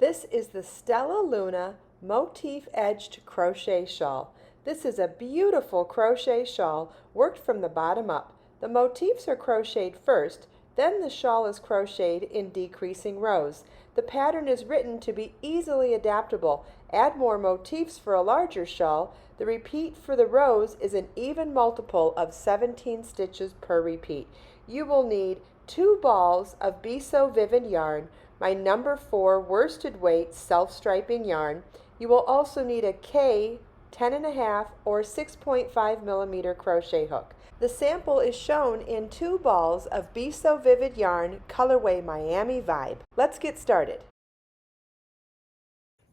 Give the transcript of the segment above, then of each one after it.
This is the Stellaluna Motif Edged Crochet Shawl. This is a beautiful crochet shawl worked from the bottom up. The motifs are crocheted first, then the shawl is crocheted in decreasing rows. The pattern is written to be easily adaptable. Add more motifs for a larger shawl. The repeat for the rows is an even multiple of 17 stitches per repeat. You will need 2 balls of Be So Vivid yarn, my number 4 worsted weight self-striping yarn. You will also need a K 10.5 or 6.5 millimeter crochet hook. The sample is shown in 2 balls of Be So Vivid yarn, colorway Miami Vibe. Let's get started.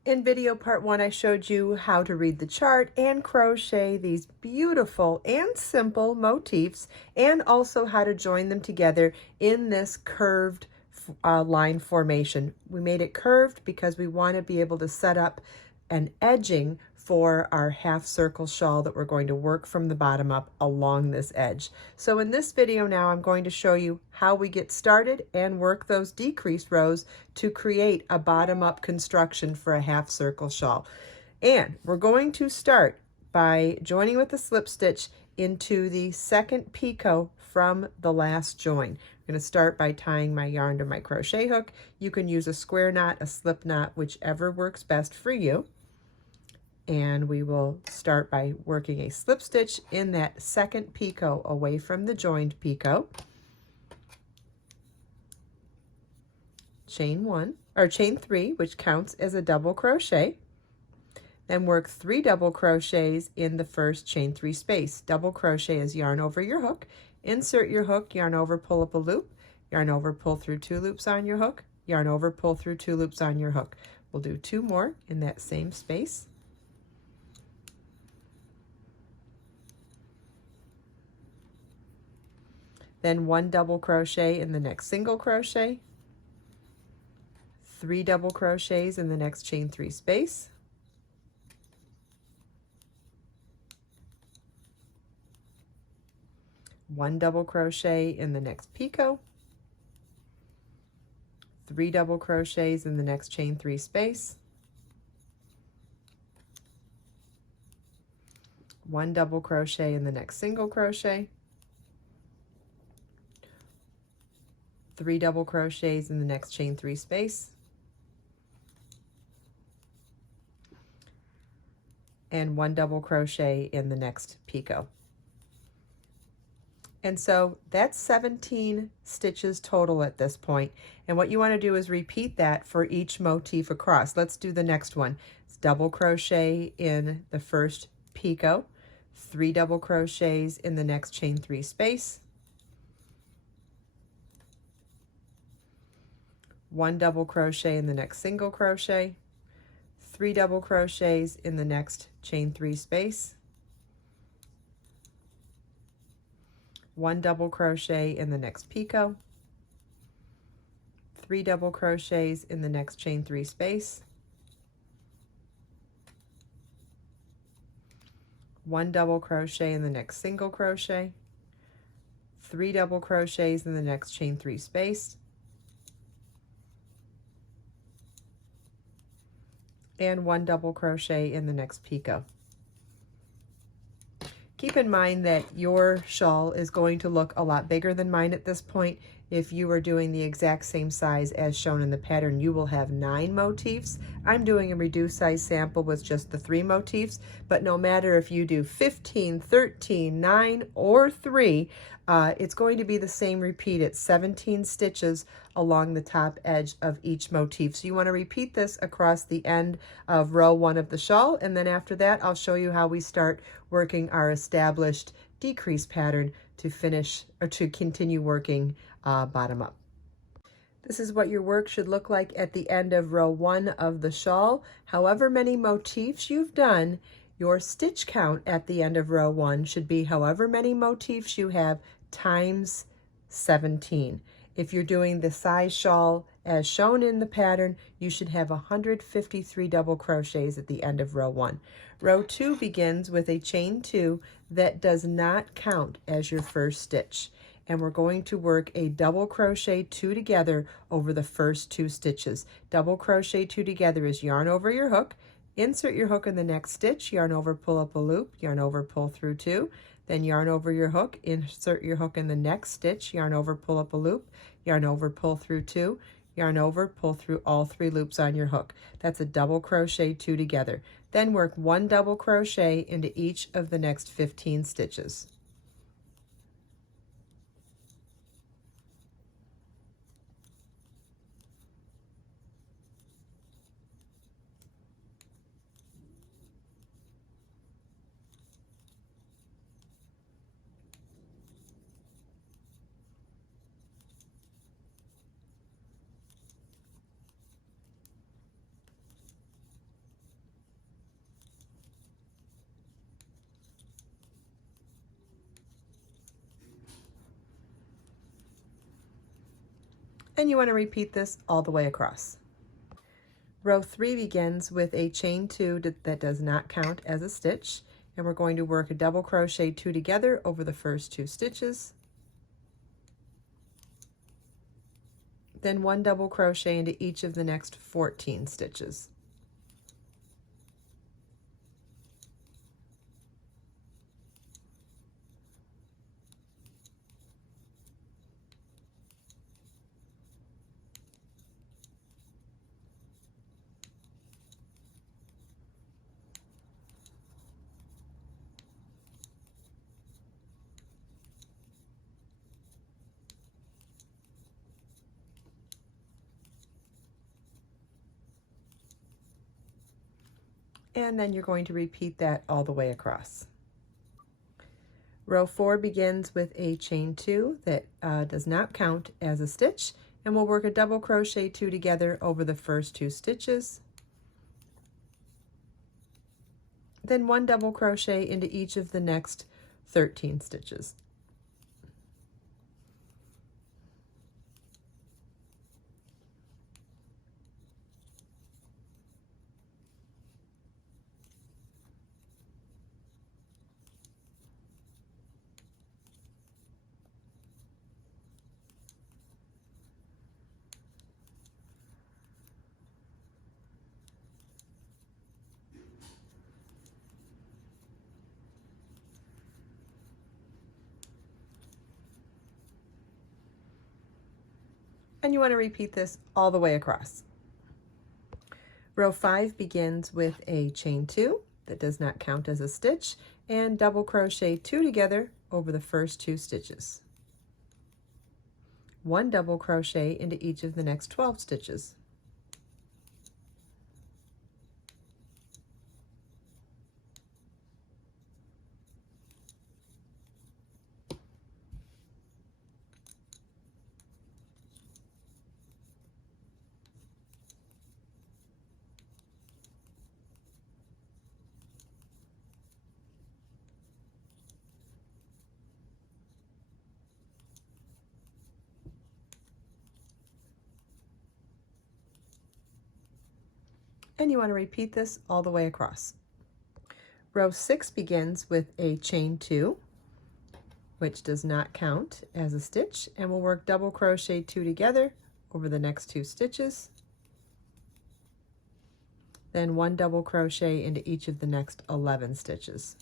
In video part 1, I showed you how to read the chart and crochet these beautiful and simple motifs, and also how to join them together in this curved line formation. We made it curved because we want to be able to set up an edging for our half circle shawl that we're going to work from the bottom up along this edge. So in this video now, I'm going to show you how we get started and work those decreased rows to create a bottom up construction for a half circle shawl. And we're going to start by joining with a slip stitch into the second picot from the last join. I'm going to start by tying my yarn to my crochet hook. You can use a square knot, a slip knot, whichever works best for you. And we will start by working a slip stitch in that second picot away from the joined picot. Chain 1 or chain 3, which counts as a double crochet. Then work 3 double crochets in the first chain 3 space. Double crochet is yarn over your hook. Insert your hook, yarn over, pull up a loop, yarn over, pull through 2 loops on your hook, yarn over, pull through 2 loops on your hook. We'll do 2 more in that same space. Then 1 double crochet in the next single crochet, 3 double crochets in the next chain 3 space, one double crochet in the next picot, 3 double crochets in the next chain 3 space, 1 double crochet in the next single crochet, 3 double crochets in the next chain 3 space, and 1 double crochet in the next picot. And so that's 17 stitches total at this point. And what you want to do is repeat that for each motif across. Let's do the next one. It's double crochet in the first picot, 3 double crochets in the next chain 3 space, 1 double crochet in the next single crochet, 3 double crochets in the next chain 3 space, 1 double crochet in the next picot, 3 double crochets in the next chain 3 space, 1 double crochet in the next single crochet, 3 double crochets in the next chain 3 space, and 1 double crochet in the next picot. Keep in mind that your shawl is going to look a lot bigger than mine at this point. If you are doing the exact same size as shown in the pattern, you will have 9 motifs. I'm doing a reduced size sample with just the 3 motifs, but no matter if you do 15, 13, 9, or 3, it's going to be the same repeat. It's 17 stitches along the top edge of each motif. So you want to repeat this across the end of row 1 of the shawl, and then after that I'll show you how we start working our established decrease pattern to finish or to continue working bottom up. This is what your work should look like at the end of row 1 of the shawl. However many motifs you've done, your stitch count at the end of row 1 should be however many motifs you have times 17. If you're doing the size shawl as shown in the pattern, you should have 153 double crochets at the end of row 1. Row 2 begins with a chain 2 that does not count as your first stitch. and we're going to work a double crochet 2 together over the first 2 stitches. Double crochet 2 together is yarn over your hook, insert your hook in the next stitch, yarn over, pull up a loop, yarn over, pull through 2, then yarn over your hook, insert your hook in the next stitch, yarn over, pull up a loop, yarn over, pull through 2, yarn over, pull through all 3 loops on your hook. That's a double crochet 2 together. Then work 1 double crochet into each of the next 15 stitches. And you want to repeat this all the way across. Row 3 begins with a chain 2 that does not count as a stitch, and we're going to work a double crochet 2 together over the first 2 stitches, then 1 double crochet into each of the next 14 stitches. And then you're going to repeat that all the way across. Row 4 begins with a chain 2 that does not count as a stitch, and we'll work a double crochet 2 together over the first 2 stitches, then 1 double crochet into each of the next 13 stitches. And you want to repeat this all the way across. Row 5 begins with a chain 2 that does not count as a stitch, and double crochet 2 together over the first 2 stitches. 1 double crochet into each of the next 12 stitches. And you want to repeat this all the way across. Row 6 begins with a chain 2, which does not count as a stitch, and we'll work double crochet 2 together over the next 2 stitches, then 1 double crochet into each of the next 11 stitches.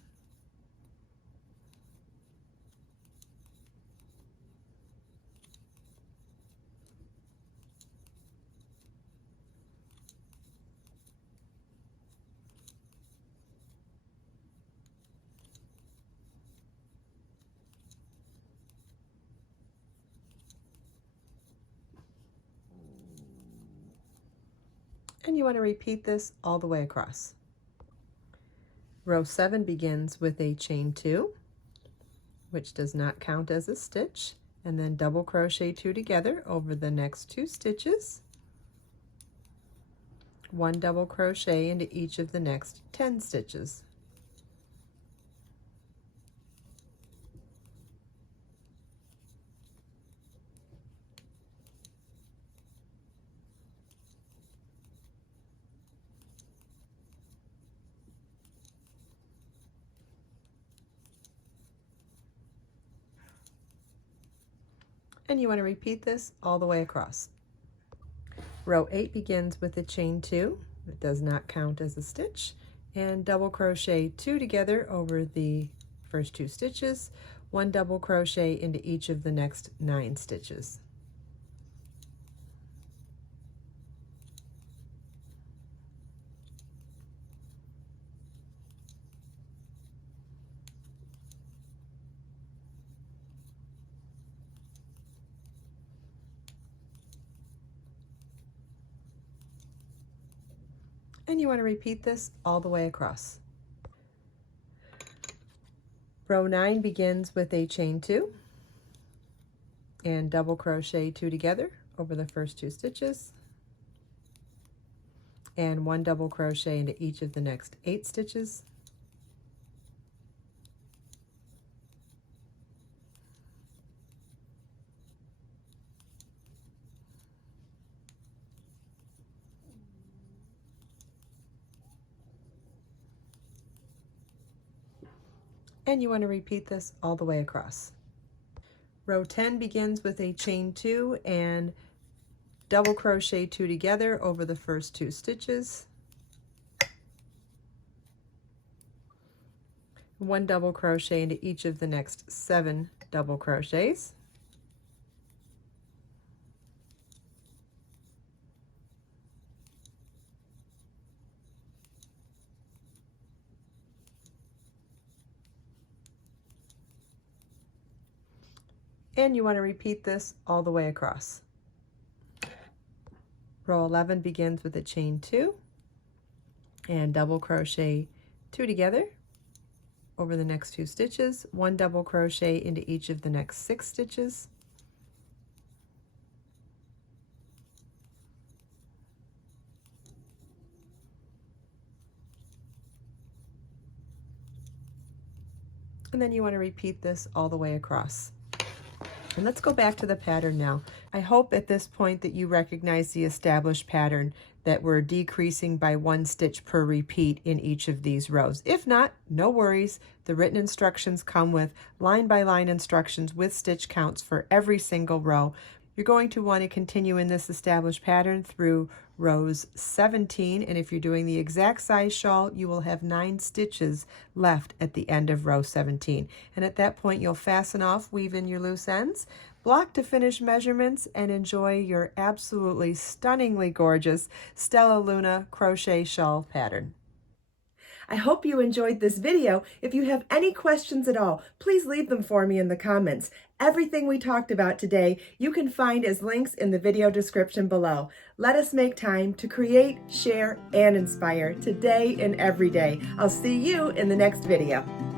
And you want to repeat this all the way across. Row 7 begins with a chain 2, which does not count as a stitch, and then double crochet 2 together over the next 2 stitches, 1 double crochet into each of the next 10 stitches. And you want to repeat this all the way across. Row 8 begins with a chain 2. It does not count as a stitch. And double crochet 2 together over the first 2 stitches, 1 double crochet into each of the next 9 stitches. And you want to repeat this all the way across. Row 9 begins with a chain 2 and double crochet 2 together over the first 2 stitches and 1 double crochet into each of the next 8 stitches. And you want to repeat this all the way across. Row 10 begins with a chain 2 and double crochet 2 together over the first 2 stitches, 1 double crochet into each of the next 7 double crochets, and you want to repeat this all the way across. Row 11 begins with a chain 2 and double crochet 2 together over the next 2 stitches, 1 double crochet into each of the next 6 stitches, and then you want to repeat this all the way across. And let's go back to the pattern now. I hope at this point that you recognize the established pattern, that we're decreasing by 1 stitch per repeat in each of these rows. If not, no worries. The written instructions come with line by line instructions with stitch counts for every single row. You're going to want to continue in this established pattern through rows 17, and if you're doing the exact size shawl, you will have 9 stitches left at the end of row 17. And at that point, you'll fasten off, weave in your loose ends, block to finish measurements, and enjoy your absolutely stunningly gorgeous Stellaluna Crochet Shawl Pattern. I hope you enjoyed this video. If you have any questions at all, please leave them for me in the comments. Everything we talked about today, you can find as links in the video description below. Let us make time to create, share, and inspire today and every day. I'll see you in the next video.